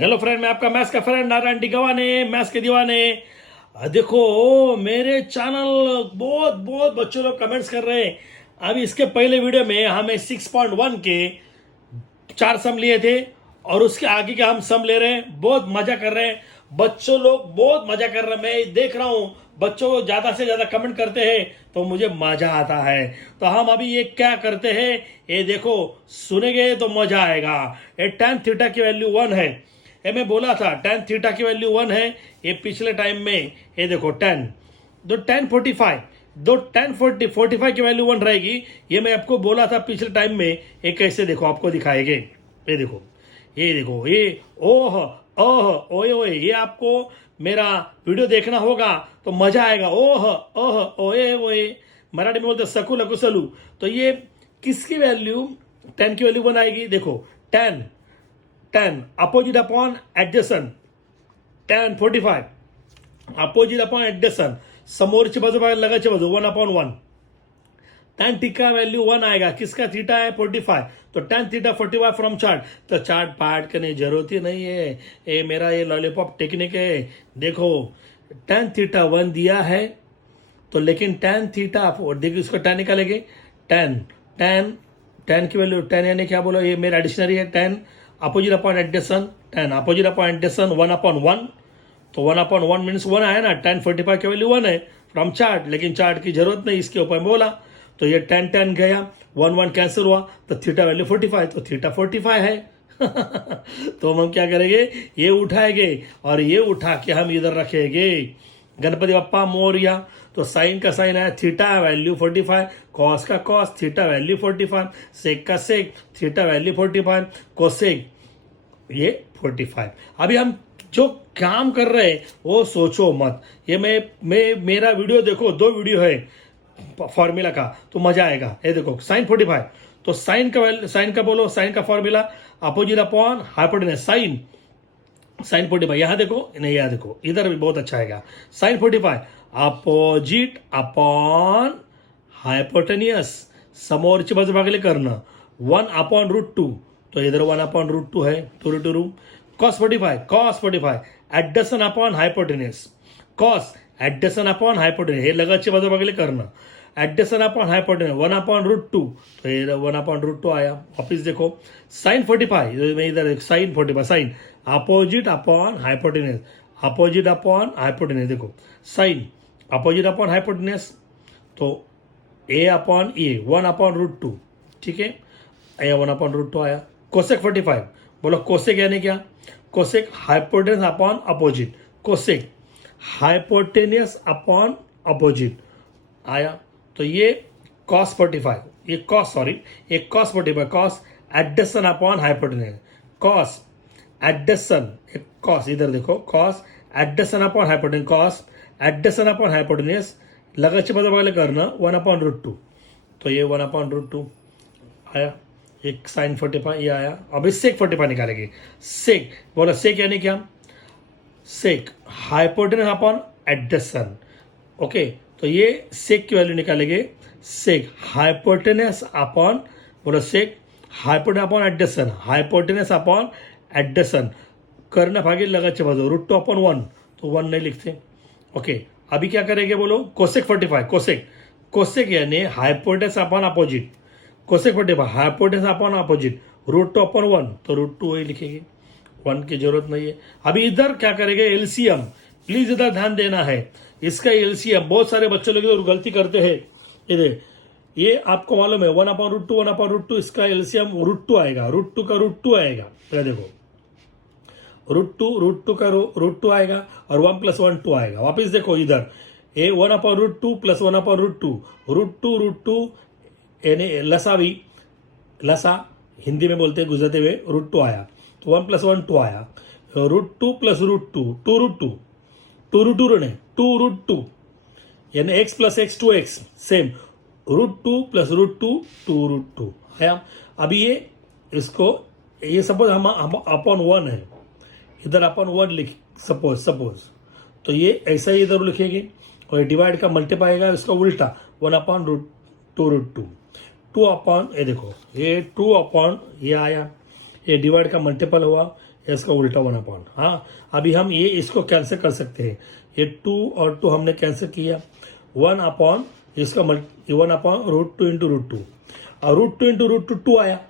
Hello friend, मैं आपका maths का फ्रेंड नारायण डी गवाने, मैथ्स के दीवाने। देखो, मेरे चैनल बहुत बहुत बच्चों लोग कमेंट्स कर रहे हैं। अभी इसके पहले वीडियो में हमें 6.1 के 4 सम लिए थे और उसके आगे के हम सम ले रहे हैं। बहुत मजा कर रहे हैं बच्चों लोग, बहुत मजा कर रहे हैं। मैं देख रहा हूं बच्चों ज्यादा से ज्यादा कमेंट करते हैं तो मुझे मजा आता है। तो हम अभी ये क्या करते हैं, ये देखो, सुनेंगे तो मजा आएगा। ये tan थीटा की वैल्यू 1 है। ये मैं बोला था tan थीटा की वैल्यू 1 है। ये पिछले टाइम में ये देखो tan, दो tan 45, दो tan 45 की वैल्यू 1 रहेगी। ये मैं आपको बोला था पिछले टाइम में। ये कैसे देखो आपको दिखाएंगे। ये देखो, ये देखो, ये ओह ओह ओए ओए, ये आपको मेरा वीडियो देखना होगा तो मजा आएगा। ओह ओह ओए ओए, मराठी में बोलते सकूल अकुसलू। तो ये किसकी वैल्यू, tan की वैल्यू 1 आएगी। देखो, tan opposite upon adjacent, tan 45 opposite upon adjacent, समोरची बाजू लगाची बाजू 1/1। tan थीटा वैल्यू 1 आएगा। किसका थीटा है 45, तो tan थीटा 45 फ्रॉम चार्ट। तो चार्ट पार्ट करने जरूरत ही नहीं है, ये मेरा ये लॉलीपॉप टेक्निक है। देखो, tan थीटा 1 दिया है तो, लेकिन tan थीटा देखिए इसको tan निकालेंगे। tan की वैल्यू, tan यानी क्या बोलो, ये मेरा डिक्शनरी है। tan opposite upon adjacent, tan opposite upon adjacent 1/1। तो 1/1 मीन्स 1 आया ना। tan 45 की वैल्यू 1 है फ्रॉम चार्ट, लेकिन चार्ट की जरूरत नहीं इसके ऊपर बोला। तो ये tan गया, 1 कैंसिल हुआ, तो थीटा वैल्यू 45, तो थीटा 45 है। तो हम क्या करेंगे, ये उठाएंगे और ये उठा के हम इधर रखेंगे। गणपति बप्पा मोरिया। तो साइन का साइन है, थीटा वैल्यू 45, कॉस का कॉस, थीटा वैल्यू 45, सेक का सेक, थीटा वैल्यू 45, कोसेक ये 45। अभी हम जो काम कर रहे हैं वो सोचो मत। ये मैं मेरा वीडियो देखो, 2 वीडियो है फॉर्मूला का, तो मजा आएगा। ये देखो साइन 45, तो साइन का बोलो, साइन का formula opposite upon hypotenuse. Sine 45 यहां देखो, नहीं यहां देखो, इधर भी बहुत अच्छा आएगा। साइन 45 अपोजिट अपॉन हाइपोटेनियस, समोरची बाजू भागले करणं 1/√2। तो इधर 1/√2 है, 2√2। cos 45 adjacent upon hypotenuse, cos adjacent upon hypotenuse, हे लगतची बाजू भागले करणं, एडजसेंट अपॉन हाइपोटेनियस 1/√2। तो ये 1/√2 आया। वापिस देखो साइन 45, मैं इधर sine 45, sine opposite upon hypotenuse, opposite upon hypotenuse. देखो साइन अपोजिट अपॉन हाइपोटेनियस, तो a अपॉन ए 1/√2, ठीक है। ये 1/√2 आया। कोसेक 45, बोलो कोसेक यानी क्या, cosec hypotenuse upon opposite, cosec hypotenuse upon opposite आया। तो ये cos 45, ये cos, सॉरी, ये cos 45, cos adjacent upon hypotenuse, cos adjacent, cos इधर देखो, cos adjacent upon hypotenuse, cos adjacent upon hypotenuse, लगतची बाजू भागले करणं 1/√2। तो ये 1/√2 आया। एक साइन 45 ये आया। अभी सेक 45 निकालेंगे। सेक, बोला सेक यानी क्या, सेक हाइपोटेनस अपॉन एडजसेंट। ओके, तो ये सेक की वैल्यू निकालेंगे। सेक हाइपोटेनस अपॉन, बोलो sec hypotenuse upon adjacent, hypotenuse upon adjacent, कर्ण भागे लगतची बाजू √2/1, तो 1 नहीं लिखते। ओके, अभी क्या करेंगे बोलो, कोसेक 45, कोसेक यानी hypotenuse upon opposite, cosec 45 hypotenuse upon opposite √2/1, तो √2 ही लिखेंगे, 1 की जरूरत नहीं है। अभी इधर क्या करेंगे, एलसीएम, प्लीज इधर ध्यान देना है। इसका एलसीएम बहुत सारे बच्चे लोग इधर गलती करते हैं। इधर ये आपको मालूम है 1/√2, इसका एलसीएम √2 आएगा, √2 का √2 आएगा। तो देखो √2 का √2 आएगा और 1 + 1 2 आएगा। वापिस देखो इधर, ये 1/√2 + 1/√2, √2 यानी लसावी, लसा हिंदी में बोलते हैं गुजरते हुए, √2 आया। तो 1 + 1 2 आया, √2 + √2, 2√2, 2√2 नहीं 2√2, यानी x + x 2x, सेम √2 + √2 2√2 आया। अभी ये इसको, ये सपोज हम अपॉन 1 है, इधर अपॉन 1 लिख, सपोज तो ये ऐसा ही इधर लिखेंगे और डिवाइड का मल्टीप्लाई आएगा इसका उल्टा, 1/√2, 2 अपॉन, ये देखो ये 2 अपॉन ये आया, ये डिवाइड का मल्टीपल हुआ, इसका उल्टा 1/, हाँ। अभी हम ये इसको कैंसिल कर सकते हैं, ये 2 और 2 हमने कैंसिल किया, 1/, इसका 1/√2 इंटू √2, और √2 इंटू √2 आया,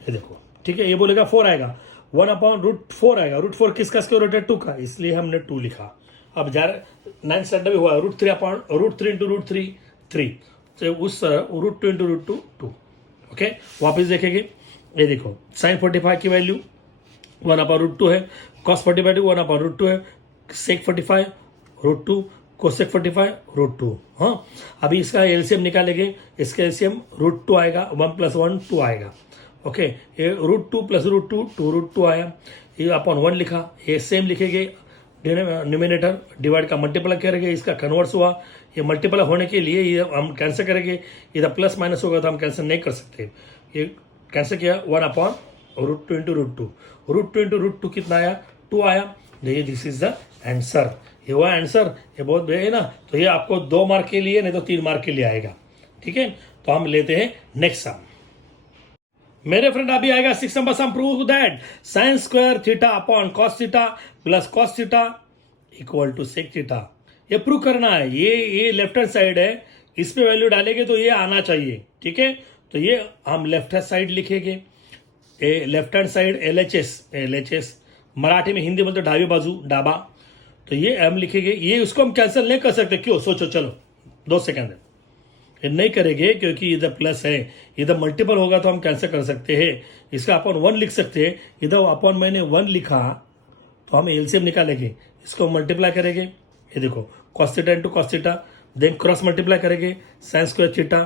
ये देखो, ठीक है। ये बोलेगा 4 आएगा, 1/√4 आएगा, √4 किसका स्क्वायर रूट है? 2 का, इसलिए हमने 2 लिखा। अब 9th स्टैंडर्ड में हुआ √3 इंटू √3 3, तो उस √2 इंटू √2 2। ओके, वापस देखेंगे, ये देखो sin 45 की वैल्यू 1/√2 है, cos 45 1/√2 है, sec 45 √2, cosec 45 √2। हाँ, अभी इसका एलसीएम निकालेंगे, इसका एलसीएम √2 आएगा, 1 + 1 2 आएगा। ओके, ये √2 + √2 2√2 आया, ये अपन 1 लिखा, ये सेम लिखेंगे, न्यूमिनेटर डिवाइड का मल्टीप्लाई करेंगे, इसका कन्वर्स हुआ, ये मल्टीप्लाई होने के लिए ये हम कैंसिल करेंगे, इधर प्लस माइनस होगा तो हम कैंसिल नहीं कर सकते, ये कैंसिल किया, 1/√2 इंटू √2, √2 इंटू √2 कितना आया? 2 आया। देखिए, दिस इज द आंसर, ये हुआ आंसर। ये बहुत है ना, तो ये आपको 2 मार्क के लिए, नहीं तो 3 मार्क के लिए आएगा, ठीक है। तो हम लेते हैं नेक्स्ट सम। मेरे फ्रेंड अभी आएगा 6 number sum, prove that sin square theta upon cos theta plus cos theta equal to sec theta. ये प्रूव करना है, ये लेफ्ट हैंड साइड है, इस पे वैल्यू डालेंगे तो ये आना चाहिए, ठीक है। तो ये हम लेफ्ट हैंड साइड लिखेंगे, left hand side LHS Marathi में, हिंदी बोलते ढाबी बाजू, डाबा। तो ये हम लिखेंगे, ये उसको हम कैंसिल नहीं कर सकते, क्यों? सोचो, चलो 2 सेकेंड है, नहीं करेंगे क्योंकि इधर प्लस है, इधर मल्टीपल होगा तो हम कैंसिल कर सकते हैं, इसका अपन 1 लिख सकते हैं, इधर अपन मैंने 1 लिखा तो हम एलसीएम निकालेंगे, इसको मल्टीप्लाई करेंगे, ये देखो cos theta into cos theta, then cross multiply करेंगे sin स्क्वायर थीटा,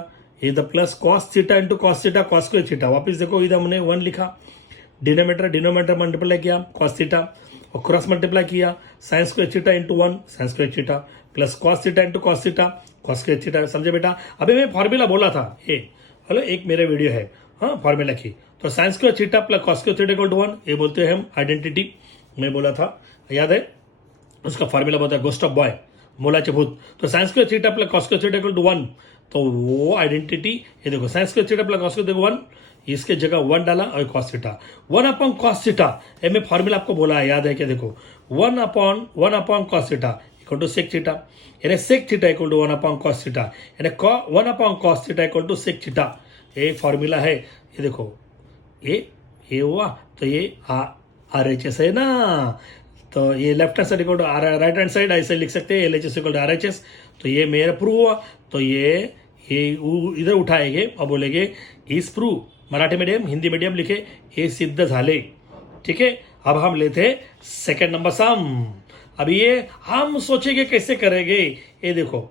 इधर plus cos theta into cos theta cos square theta, वापिस देखो इधर हमने 1 लिखा, डिनोमिनेटर मल्टीप्लाई किया cos थीटा, और क्रॉस मल्टीप्लाई किया sin square theta into 1 sin square theta, plus cos theta into cos theta cos square theta. समझे बेटा? अभी मैं फॉर्मूला बोला था, ये हेलो एक मेरा वीडियो है, हाँ, फॉर्मूला की, तो sin square theta plus cos square theta equal to 1, ये बोलते हैं हम आइडेंटिटी, मैं बोला था, याद है? उसका फॉर्मूला बोलता है गोस्ट ऑफ बॉय, मोलाचे भूत। तो sin square theta plus cos square theta equal to 1, तो वो आइडेंटिटी, ये देखो sin square theta plus cos square theta 1, इसके जगह 1 डाला, और cos थीटा 1/cos थीटा, ये मैं फॉर्मूला आपको बोला है, याद है क्या? देखो 1/cos theta equal to sec theta, यानी sec theta equal to 1/cos theta, यानी 1/cos theta equal to sec theta, ये फॉर्मूला है। ये देखो, ये हुआ, तो ये RHS है ना, तो ये left hand side equal to right hand side ऐसे लिख सकते हैं, LHS इक्वल टू RHS। तो ये मेरा प्रूव हुआ, तो ये इधर उठाएंगे और बोलेंगे इस prove, Marathi medium Hindi medium लिखे, ये सिद्ध झाले, ठीक है। अब हम लेते हैं सेकेंड नंबर सम। अभी ये हम सोचेंगे कैसे करेंगे, ये देखो,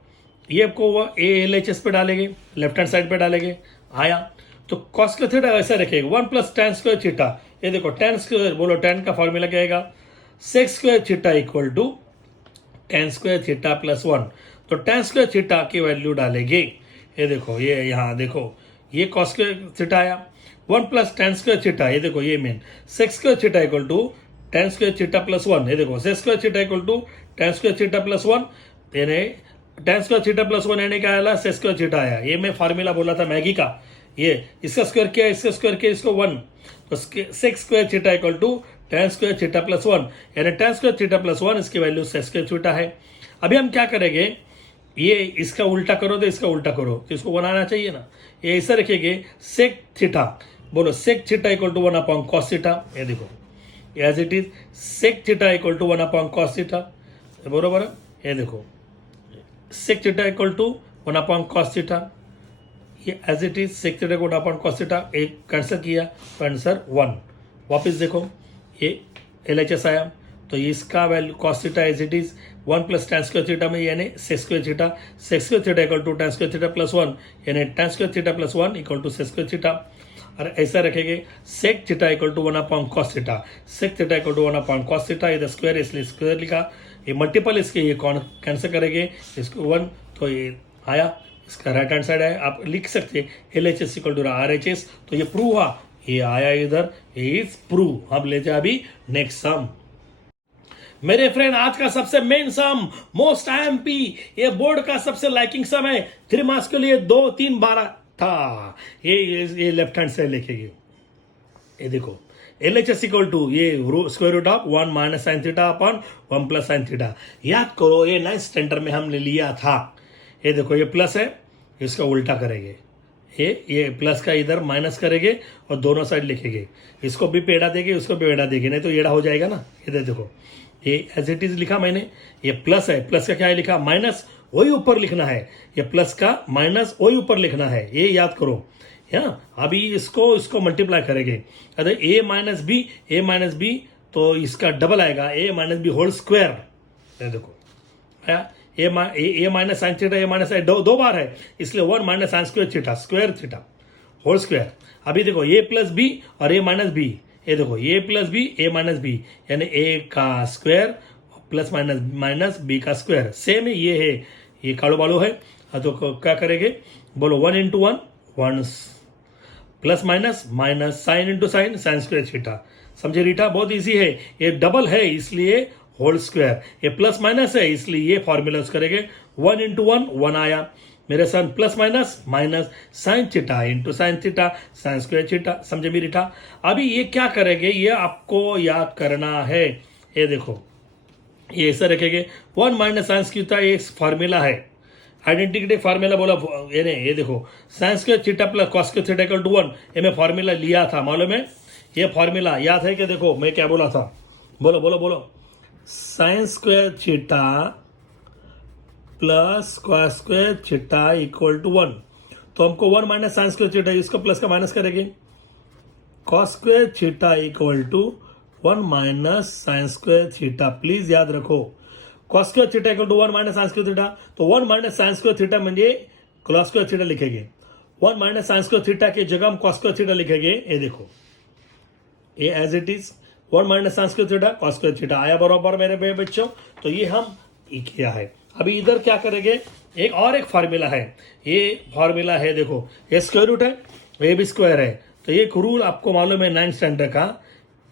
ये आपको LHS पे डालेंगे, लेफ्ट हैंड साइड पे डालेंगे, आया तो cos स्क्वायर थीटा ऐसा रखेगा 1 + tan स्क्वायर थीटा, ये देखो tan स्क्वायर, बोलो tan का फॉर्मूला क्या आएगा? sec square theta equal to tan square theta plus 1, तो tan स्क्वायर थीटा की वैल्यू डालेंगे, ये देखो, ये यहाँ देखो, ये cos स्क्वायर थीटा आया, 1 + tan स्क्वायर थीटा, ये देखो ये main, sec square theta equal to tan square theta plus 1, ये देखो sec square theta equal to tan square theta plus 1, यानी tan स्क्वायर थीटा प्लस 1 यानी क्या आया? sec स्क्वायर थीटा आया। ये मैं फार्मूला बोला था मैगी का, ये इसका स्क्वायर किया, इसका स्क्वायर किया, इसको 1, तो sec square theta equal to tan square theta plus 1, यानी tan स्क्वायर थीटा प्लस 1 इसकी वैल्यू sec स्क्वायर थीटा है। अभी हम क्या करेंगे, ये इसका उल्टा करो तो इसका उल्टा करो, तो इसको बनाना चाहिए ना, ये ऐसा रखेंगे sec थीटा, बोलो sec theta equal to 1/cos theta, ये देखो as it is sec theta equal to 1/cos theta, बरोबर है? ये देखो sec theta equal to 1/cos theta, ये as it is sec theta को 1/cos थीटा, एक कैंसिल किया तो आंसर 1। वापस देखो, ये LHS आया, तो इसका value cos theta as it is 1 + tan square theta में, यानी sec square theta, sec square theta equal to tan square theta plus 1, यानी tan square theta plus 1 equal to sec square theta, और ऐसा रखेंगे sec theta equal to 1/cos theta, sec theta equal to 1/cos theta, इधर square इसलिए square लिखा, ये multiple इसके, ये कौन कैंसिल करेंगे, इसको 1, तो ये आया, इसका राइट हैंड साइड है, आप लिख सकते हैं LHS इक्वल टू RHS, तो ये प्रूव हुआ, ये आया इधर, इज प्रूव। हम लेते हैं अभी नेक्स्ट सम। मेरे फ्रेंड आज का सबसे मेन सम, मोस्ट IMP, ये बोर्ड का सबसे लाइकिंग सम है, 3 मार्क्स के लिए 2, 3, 12 था। ये लेफ्ट हैंड से लिखेंगे, ये देखो, LHS इक्वल टू ये square root of 1 minus sine theta upon 1 plus sine theta. याद करो ये 9th स्टैंडर्ड में हमने लिया था। ये देखो ये प्लस है, इसका उल्टा करेंगे, ये प्लस का इधर माइनस करेंगे और दोनों साइड लिखेंगे। इसको भी पेड़ा देंगे, उसको भी पेड़ा देंगे, नहीं तो एड़ा हो जाएगा ना। इधर देखो ये एज इट इज लिखा मैंने, ये प्लस है, प्लस का क्या है लिखा माइनस, वही ऊपर लिखना है। ये प्लस का माइनस वही ऊपर लिखना है, ये याद करो। अभी इसको मल्टीप्लाई करेंगे, अरे ए माइनस बी तो इसका डबल आएगा, A minus B whole square. देखो आया A minus sine theta, A minus दो बार है, इसलिए 1 minus sine square theta whole square. अभी देखो ए प्लस बी और ए माइनस बी, ये देखो ए प्लस बी ए माइनस बी, यानी ए का स्क्वायर प्लस माइनस बी का स्क्वायर। सेम ये है, ये कालो बालो है। तो क्या करेंगे बोलो, 1 into 1 plus minus sine into sine square theta. समझे रीटा, बहुत इजी है। ये डबल है इसलिए होल स्क्वायर, ये प्लस माइनस है इसलिए ये फॉर्मूला यूज करेंगे। 1 इंटू 1 आया मेरे son, plus minus sine theta into sine theta sine square theta. समझे मेरी रीटा। अभी ये क्या करेंगे, ये आपको याद करना है। ये देखो ये ऐसा रखेंगे, 1 माइनस साइन थीटा एक फॉर्मूला है, आइडेंटिटी फार्मूला बोला। ये देखो sine square theta plus cos square theta equal to 1, ये मैं फार्मूला लिया था मालूम है। ये फार्मूला याद है कि देखो मैं क्या बोला था, बोलो sine square theta plus cos square theta equal to 1। तो हमको 1 माइनस साइन स्क्वायर थीटा, इसको प्लस का माइनस करेंगे, cos square theta equal to 1 minus sine square theta. Please याद रखो, cos square theta equal to 1 minus sine square theta, तो 1 minus sine square theta म्हणजे cos square theta लिखेंगे। 1 minus sine square theta के जगह हम cos square theta लिखेंगे। ये देखो ये as it is 1 minus sine square theta cos square theta आया बराबर मेरे बच्चों। तो ये हम किया है। अभी इधर क्या करेंगे, एक फार्मूला है, ये फार्मूला है देखो, ये स्क्वायर रूट है, ये भी स्क्वायर है। तो ये रूल आपको मालूम है 9th स्टैंडर्ड का,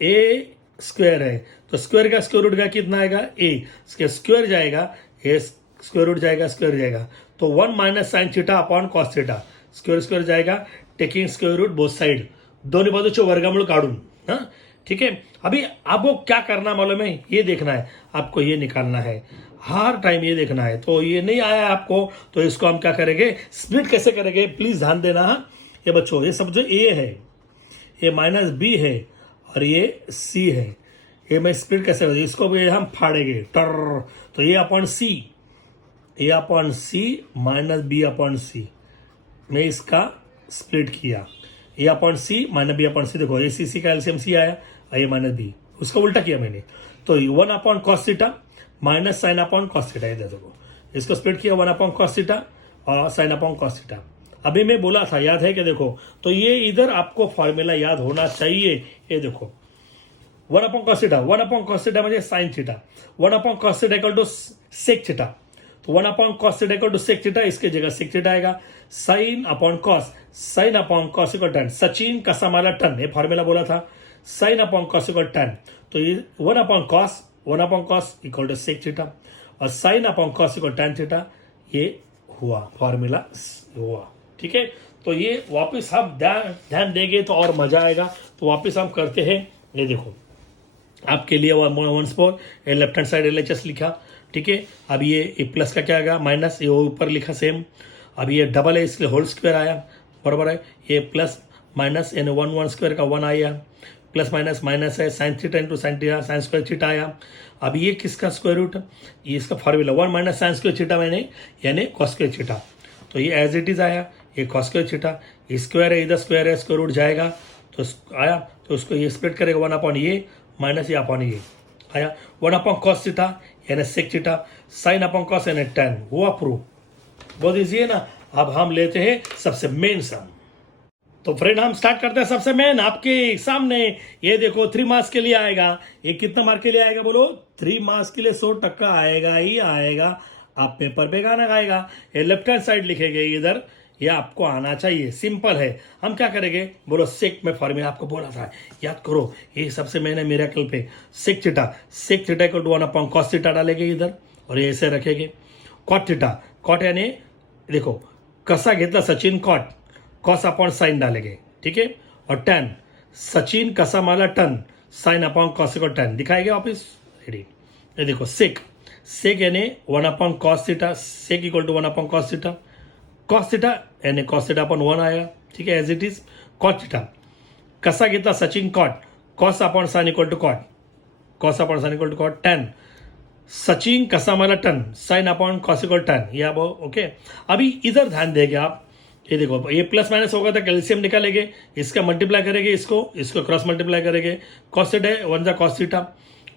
ए स्क्वायर है तो स्क्वायर का स्क्वायर रूट का कितना आएगा ए, इसके स्क्वायर जाएगा, ए स्क्वायर रूट जाएगा, तो 1 minus sine theta upon cos theta, square जाएगा, taking square root both side, दोनों बाजूचे वर्गमूळ काढून। हाँ ठीक है। अभी आपको क्या करना मालूम है, ये देखना है आपको, ये निकालना है हर टाइम, ये देखना है। तो ये नहीं आया आपको तो इसको हम क्या करेंगे, स्प्लिट कैसे करेंगे प्लीज ध्यान देना। ये बच्चों ये सब जो ए है, ये माइनस बी है और ये सी है, ये मैं स्प्लिट कैसे करेंगे, इसको भी हम फाड़ेंगे टर। तो ए अपॉन सी माइनस बी अपॉन सी, मैं इसका स्प्लिट किया, ए अपॉन सी माइनस बी अपॉन सी। देखो ए सी का एलसीएम सी आया, ये माइनस बी, उसका उल्टा किया मैंने। तो 1 upon cos theta minus sign upon cos theta, इधर देखो इसको स्प्लिट किया, 1 अपॉन कॉस थीटा और साइन अपॉन कॉस थीटा। अभी मैं बोला था याद है कि देखो, तो ये इधर आपको फॉर्मूला याद होना चाहिए। ये देखो 1 अपॉन कॉस थीटा म्हणजे sine theta, 1 upon cos theta equal to sec theta, तो 1 upon cos theta equal to sec theta, इसके जगह सेक थीटा आएगा। Sine upon cos equal tan, Sachin कसा माला टन, ये फॉर्मूला बोला था, sine upon cos equal tan. तो ये 1 upon cos equal to sec theta और sine upon cos equal tan theta, ये हुआ फॉर्मूला हुआ। ठीक है, तो ये वापस हम ध्यान देंगे तो और मजा आएगा। तो वापस हम करते हैं, ये देखो आपके लिए वंस मोर, ये लेफ्ट हैंड साइड LHS लिखा। ठीक है, अब ये प्लस का क्या आएगा माइनस, ये ऊपर लिखा सेम। अब ये डबल है इसलिए होल स्क्वायर आया, बराबर है। ये प्लस माइनस यानी 1 स्क्वायर का 1 आया, प्लस माइनस है sign theta into sine theta sine square theta आया। अब ये किसका स्क्वायर रूट, ये इसका formula 1 minus sine square theta मैंने यानी कॉस स्क्वायर थीटा, तो ये एज इट इज आया, ये कॉस स्क्वायर थीटा, स्क्वायर है इधर स्क्वायर है, स्क्वायर रूट जाएगा तो आया, तो उसको ये स्प्लिट करेगा 1 अपॉन ये माइनस ये अपॉन ये आया, 1 अपॉन कॉस थीटा यानी sec theta, sine upon cos यानी tan, हुआ प्रूफ। बहुत ईजी है ना। अब हम लेते हैं सबसे मेन सम। तो फ्रेंड हम स्टार्ट करते हैं सबसे मेन, आपके सामने ये देखो 3 मार्क्स के लिए आएगा। ये कितना मार्क के लिए आएगा बोलो, 3 मार्क्स के लिए 100% आएगा ही आएगा। आप पेपर पे गाना गाएगा, ये लेफ्ट हैंड साइड लिखेंगे इधर, ये आपको आना चाहिए, सिंपल है। हम क्या करेंगे बोलो, सेक में फॉर्मूला आपको बोला था, याद करो। ये सबसे मैंने मिरेकल पे sec theta equal to 1 upon cos theta डालेंगे इधर, और ये ऐसे रखेंगे। कॉट थीटा, कॉट यानी देखो कसा घेतला Sachin cot, cos upon sine डालेंगे, ठीक है। और tan सचिन कसा माला tan sine upon cos equal tan दिखाएगा वापिस रेडी। ये देखो सेक सेक यानी 1 upon cos theta sec equal to 1 upon cos theta यानी कॉस थीटा अपॉन 1 आया ठीक है as it is. Cot theta कसा घेतला Sachin cot cos upon sine equal to cot cos upon sine equal to cot tan Sachin कसा माला tan sine upon cos equal tan ये अब ओके। अभी इधर ध्यान देंगे आप ये देखो ये प्लस माइनस होगा तो कैल्शियम निकालेंगे इसका मल्टीप्लाई करेंगे इसको क्रॉस मल्टीप्लाई करेंगे कॉस थीटा है 1 जा कॉस थीटा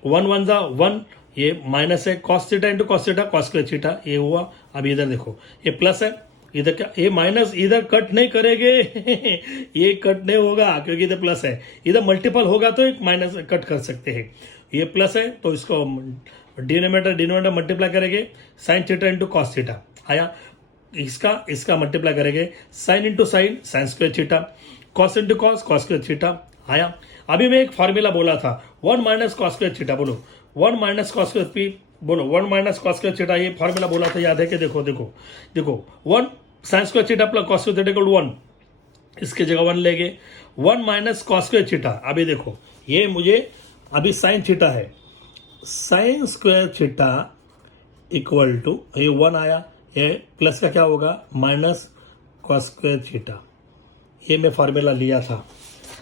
1 जा 1 ये माइनस है cos theta into cos theta cos square theta ये हुआ। अभी इधर देखो ये प्लस है इधर क्या ये माइनस इधर कट नहीं करेंगे ये कट नहीं होगा क्योंकि इधर प्लस है इधर मल्टीपल होगा तो एक माइनस कट कर सकते हैं। ये प्लस है तो इसको डिनोमिनेटर मल्टीप्लाई करेंगे sign theta into cos theta आया इसका मल्टीप्लाई करेंगे sine into sine sign square theta cos into cos cos square theta आया। अभी मैं एक फॉर्मूला बोला था 1 माइनस कॉस स्क्वायर थीटा बोलो 1 माइनस कॉस स्क्वायर पी बोलो 1 माइनस कॉस स्क्वायर थीटा ये फॉर्मूला बोला था याद है कि देखो 1 sine square theta plus cos square theta equal to 1 इसके जगह 1 लेंगे 1 माइनस कॉस स्क्वायर थीटा। अभी देखो ये मुझे अभी साइन थीटा है sine square theta equal to ये 1 आया ये प्लस का क्या होगा माइनस कॉस स्क्वायर थीटा ये मैं फॉर्मूला लिया था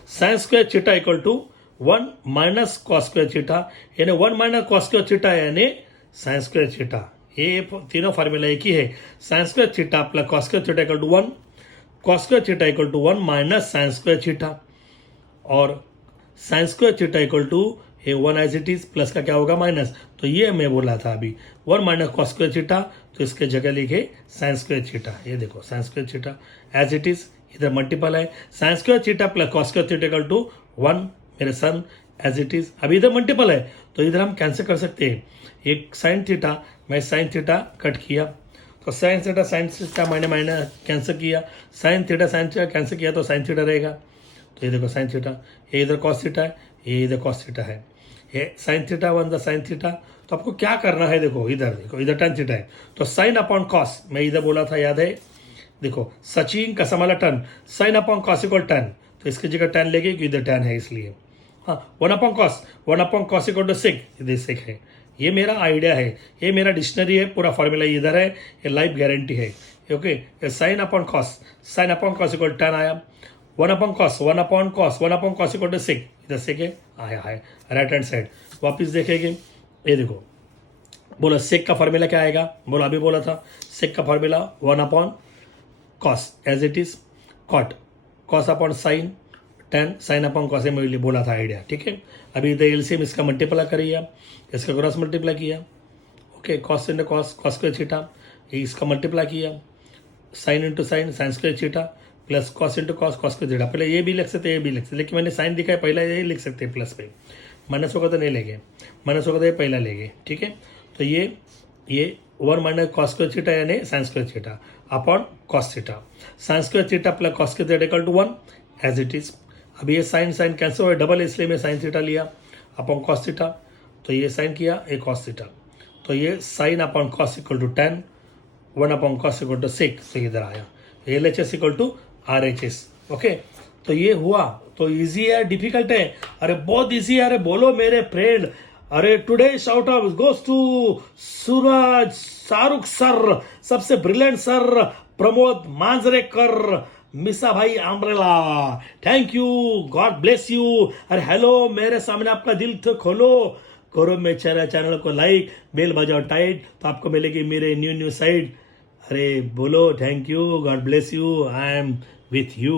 sine square theta equal to 1 minus cos square theta यानी 1 माइनस कॉस स्क्वायर थीटा यानी साइन स्क्वायर थीटा ये तीनों फार्मूला एक ही है sine square theta plus cos square theta equal to 1 cos square theta equal to 1 minus sine square theta और sine square theta equal to ये 1 as it is plus का क्या होगा माइनस तो ये मैं बोला था अभी 1 माइनस कॉस स्क्वायर थीटा तो इसके जगह लिखे साइन स्क्वायर थीटा ये देखो sine square theta as it is इधर मल्टीपल है sine square theta plus cos square theta equal to 1 मेरे सन एज इट इज। अभी इधर मल्टीपल है तो इधर हम कैंसिल कर सकते हैं एक साइन थीटा मैं साइन थीटा कट किया तो साइन थीटा मैंने कैंसिल किया साइन थीटा कैंसिल किया तो साइन थीटा रहेगा तो ये देखो साइन थीटा ये इधर कॉस थीटा है ये इधर कॉस थीटा है ये sign theta 1 the sine theta. तो आपको क्या करना है देखो इधर टेन थीटा है तो साइन अपॉन कॉस मैं इधर बोला था याद है देखो सचिन का समाला tan sine upon cos equal tan तो इसकी जगह टन लेंगे क्योंकि इधर टन है इसलिए हाँ 1 upon cos equal to sec इधर सेक है ये मेरा आइडिया है ये मेरा डिक्शनरी है पूरा फॉर्मूला इधर है ये लाइफ गारंटी है okay. Sine upon cos equal tan आया 1 upon cos equal to sec इधर सेक है आया है राइट हैंड साइड वापिस देखेंगे ये देखो बोला सेक का फॉर्मूला क्या आएगा बोला अभी बोला था सेक का formula 1 upon cos as it is cot cos upon sine tan sine upon cos में बोला था आइडिया ठीक है। अभी इधर एलसीएम इसका मल्टीप्लाई करिए इसका क्रॉस मल्टीप्लाई किया okay cos into cos square theta इसका मल्टीप्लाई किया sine into sine square theta plus cos into cos square theta. पहले ये भी लिख सकते ये भी लिख सकते लेकिन मैंने साइन दिखाया पहला ये लिख सकते प्लस पे माइनस होगा तो नहीं लेंगे माइनस होगा तो ये पहला लेंगे ठीक है। तो ये 1 माइनस कॉस स्क्वायर थीटा यानी sine square theta upon cos theta sine square theta plus cos square theta equal to 1 as it is. अभी ये साइन कैंसिल हुआ डबल इसलिए मैं साइन थीटा लिया अपॉन कॉस थीटा तो ये साइन किया ये कॉस थीटा तो ये sine upon cos equal to 10 1 upon cos equal to 6 तो इधर आया LHS इक्वल टू RHS ओके। तो ये हुआ तो इजी है डिफिकल्ट है अरे बहुत इजी है अरे बोलो मेरे फ्रेंड अरे today shout out goes to Suraj Shahrukh sir सबसे ब्रिलियंट सर प्रमोद मांजरेकर मिसा भाई umbrella thank you God bless you. अरे हेलो मेरे सामने आपका दिल तो खोलो करो मेरे चैनल को लाइक बेल बजाओ टाइट तो आपको मिलेगी मेरे न्यू साइड। अरे बोलो thank you God bless you I am with you.